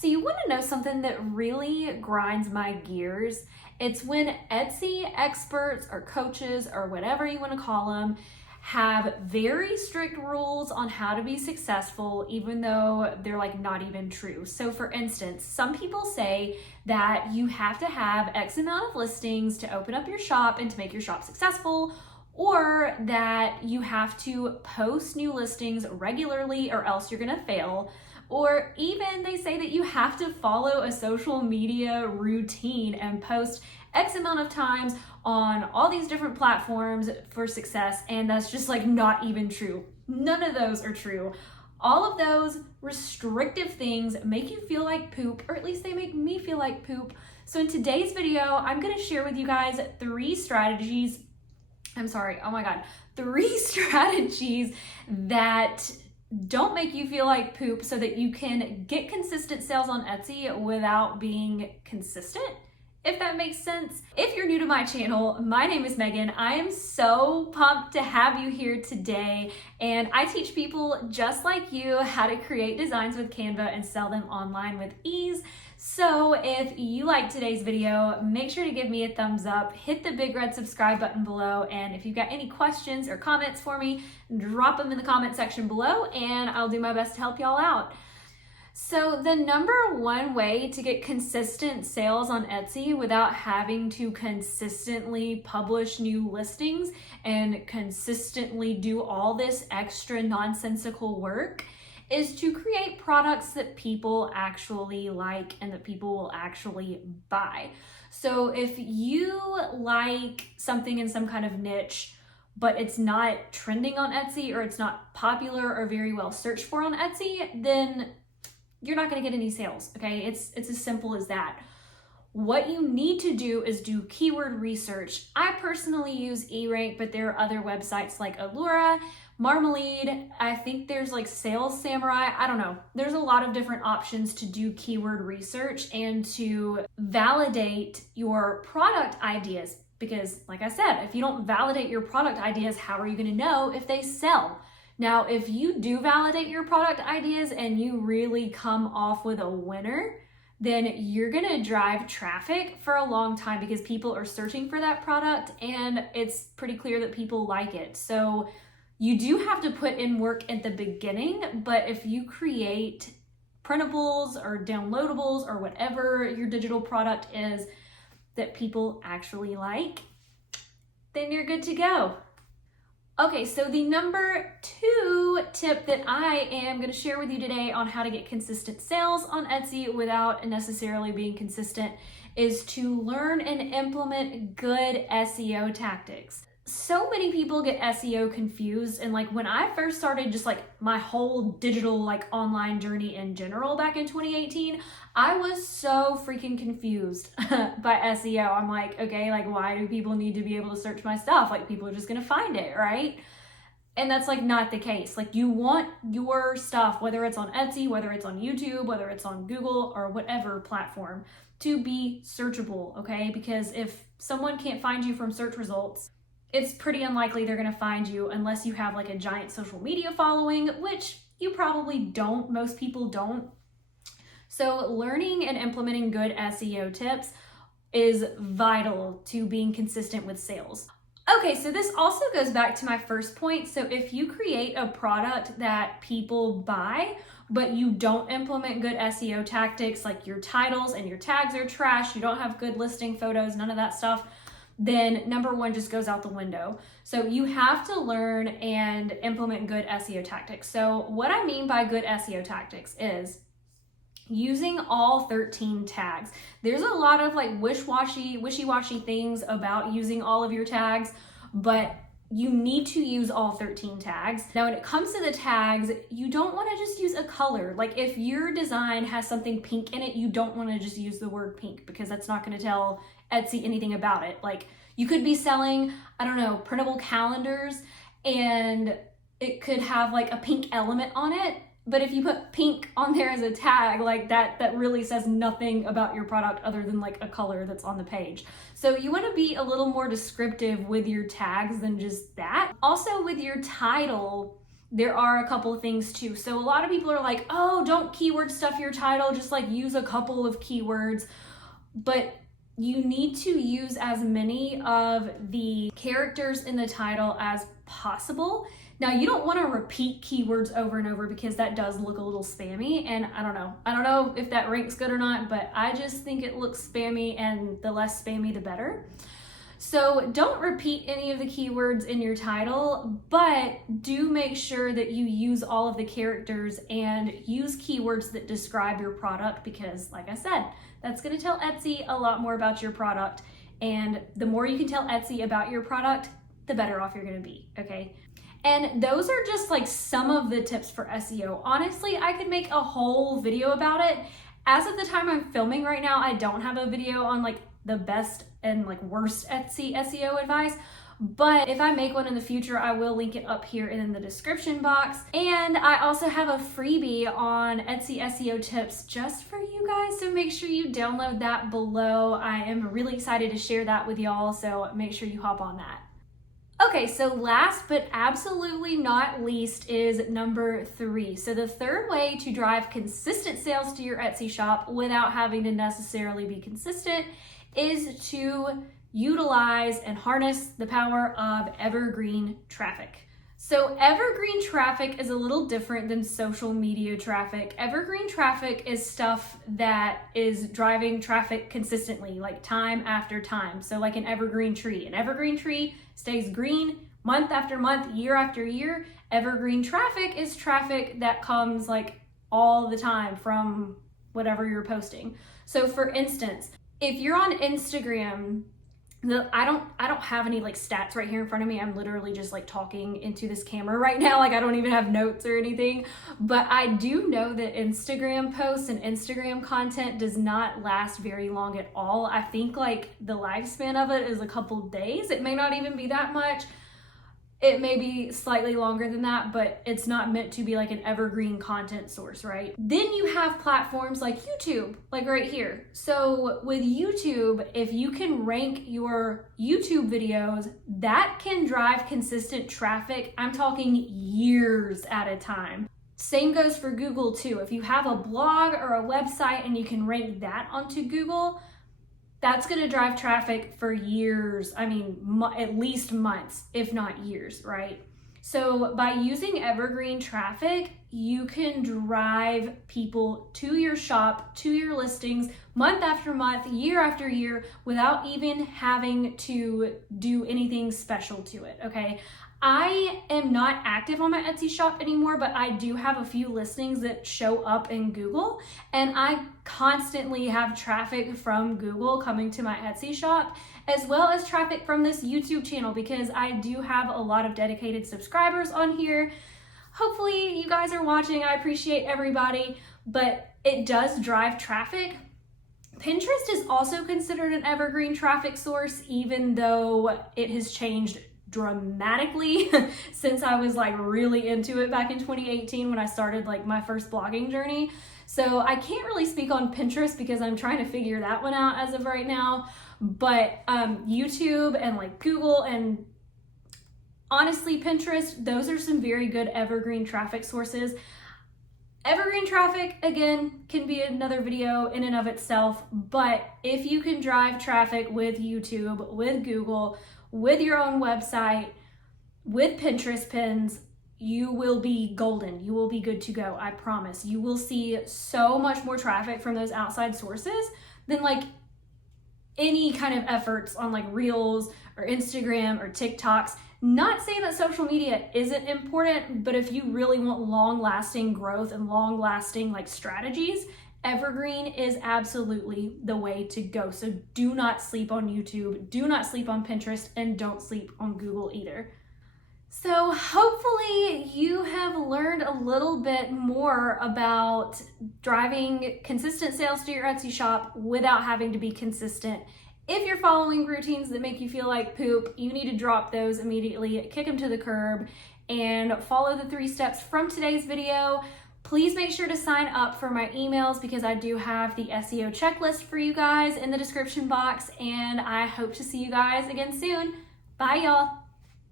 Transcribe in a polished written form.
So you want to know something that really grinds my gears? It's when Etsy experts or coaches or whatever you want to call them have very strict rules on how to be successful, even though they're like not even true. So for instance, some people say that you have to have X amount of listings to open up your shop and to make your shop successful, or that you have to post new listings regularly or else you're gonna fail. Or even they say that you have to follow a social media routine and post X amount of times on all these different platforms for success, and that's just like not even true. None of those are true. All of those restrictive things make you feel like poop, or at least they make me feel like poop. So in today's video, I'm gonna share with you guys three strategies that don't make you feel like poop so that you can get consistent sales on Etsy without being consistent, if that makes sense. If you're new to my channel, my name is Megan. I am so pumped to have you here today, and I teach people just like you how to create designs with Canva and sell them online with ease. So if you like today's video, make sure to give me a thumbs up, hit the big red subscribe button below, and if you've got any questions or comments for me, drop them in the comment section below and I'll do my best to help y'all out. So the number one way to get consistent sales on Etsy without having to consistently publish new listings and consistently do all this extra nonsensical work is to create products that people actually like and that people will actually buy. So if you like something in some kind of niche, but it's not trending on Etsy, or it's not popular or very well searched for on Etsy, then you're not gonna get any sales, okay? It's as simple as that. What you need to do is do keyword research. I personally use eRank, but there are other websites like Allura, Marmalade, I think there's like Sales Samurai, I don't know. There's a lot of different options to do keyword research and to validate your product ideas. Because like I said, if you don't validate your product ideas, how are you gonna know if they sell? Now, if you do validate your product ideas and you really come off with a winner, then you're gonna drive traffic for a long time because people are searching for that product and it's pretty clear that people like it. So you do have to put in work at the beginning, but if you create printables or downloadables or whatever your digital product is that people actually like, then you're good to go. Okay, so the number two tip that I am going to share with you today on how to get consistent sales on Etsy without necessarily being consistent is to learn and implement good SEO tactics. So many people get SEO confused, and like when I first started just like my whole digital like online journey in general back in 2018, I was so freaking confused by SEO. I'm like, okay, like why do people need to be able to search my stuff? Like people are just gonna find it, right? And that's like not the case. Like you want your stuff, whether it's on Etsy, whether it's on YouTube, whether it's on Google or whatever platform, to be searchable, okay? Because if someone can't find you from search results, it's pretty unlikely they're gonna find you unless you have like a giant social media following, which you probably don't, most people don't. So learning and implementing good SEO tips is vital to being consistent with sales. Okay, so this also goes back to my first point. So if you create a product that people buy, but you don't implement good SEO tactics, like your titles and your tags are trash, you don't have good listing photos, none of that stuff, then number one just goes out the window. So you have to learn and implement good SEO tactics. So what I mean by good SEO tactics is using all 13 tags. There's a lot of like wishy-washy things about using all of your tags, but you need to use all 13 tags. Now, when it comes to the tags, you don't want to just use a color. Like if your design has something pink in it, you don't want to just use the word pink because that's not going to tell Etsy anything about it. Like you could be selling, I don't know, printable calendars and it could have like a pink element on it. But if you put pink on there as a tag, like that really says nothing about your product other than like a color that's on the page. So you want to be a little more descriptive with your tags than just that. Also with your title, there are a couple of things too. So a lot of people are like, oh, don't keyword stuff your title, just like use a couple of keywords. But you need to use as many of the characters in the title as possible. Now, you don't want to repeat keywords over and over because that does look a little spammy, and I don't know if that ranks good or not, but I just think it looks spammy, and the less spammy the better. So don't repeat any of the keywords in your title, but do make sure that you use all of the characters and use keywords that describe your product, because like I said, that's going to tell Etsy a lot more about your product, and the more you can tell Etsy about your product, the better off you're going to be, okay? And those are just like some of the tips for SEO. Honestly, I could make a whole video about it. As of the time I'm filming right now, I don't have a video on like the best and like worst Etsy SEO advice, but if I make one in the future, I will link it up here in the description box. And I also have a freebie on Etsy SEO tips just for you guys, so make sure you download that below. I am really excited to share that with y'all, so make sure you hop on that. Okay, so last but absolutely not least is number 3. So the third way to drive consistent sales to your Etsy shop without having to necessarily be consistent is to utilize and harness the power of evergreen traffic. So evergreen traffic is a little different than social media traffic. Evergreen traffic is stuff that is driving traffic consistently, like time after time. So like an evergreen tree. An evergreen tree stays green month after month, year after year. Evergreen traffic is traffic that comes like all the time from whatever you're posting. So for instance, if you're on Instagram, I don't have any like stats right here in front of me. I'm literally just like talking into this camera right now. Like I don't even have notes or anything, but I do know that Instagram posts and Instagram content does not last very long at all. I think like the lifespan of it is a couple days. It may not even be that much. It may be slightly longer than that, but it's not meant to be like an evergreen content source, right? Then you have platforms like YouTube, like right here. So with YouTube, if you can rank your YouTube videos, that can drive consistent traffic. I'm talking years at a time. Same goes for Google too. If you have a blog or a website and you can rank that onto Google, that's going to drive traffic for years. I mean, at least months, if not years, right? So by using evergreen traffic, you can drive people to your shop, to your listings, month after month, year after year, without even having to do anything special to it, okay? I am not active on my Etsy shop anymore, but I do have a few listings that show up in Google, and I constantly have traffic from Google coming to my Etsy shop, as well as traffic from this YouTube channel, because I do have a lot of dedicated subscribers on here. Hopefully you guys are watching. I appreciate everybody, but it does drive traffic. Pinterest is also considered an evergreen traffic source, even though it has changed dramatically since I was like really into it back in 2018 when I started like my first blogging journey. So I can't really speak on Pinterest because I'm trying to figure that one out as of right now. But YouTube and like Google and honestly Pinterest, those are some very good evergreen traffic sources. Evergreen traffic, again, can be another video in and of itself, but if you can drive traffic with YouTube, with Google, with your own website, with Pinterest pins, you will be golden. You will be good to go, I promise. You will see so much more traffic from those outside sources than like any kind of efforts on like Reels or Instagram or TikToks. Not saying that social media isn't important, but if you really want long-lasting growth and long-lasting like strategies, evergreen is absolutely the way to go. So do not sleep on YouTube, do not sleep on Pinterest, and don't sleep on Google either. So hopefully you have learned a little bit more about driving consistent sales to your Etsy shop without having to be consistent. If you're following routines that make you feel like poop, you need to drop those immediately, kick them to the curb, and follow the 3 steps from today's video. Please make sure to sign up for my emails because I do have the SEO checklist for you guys in the description box, and I hope to see you guys again soon. Bye, y'all.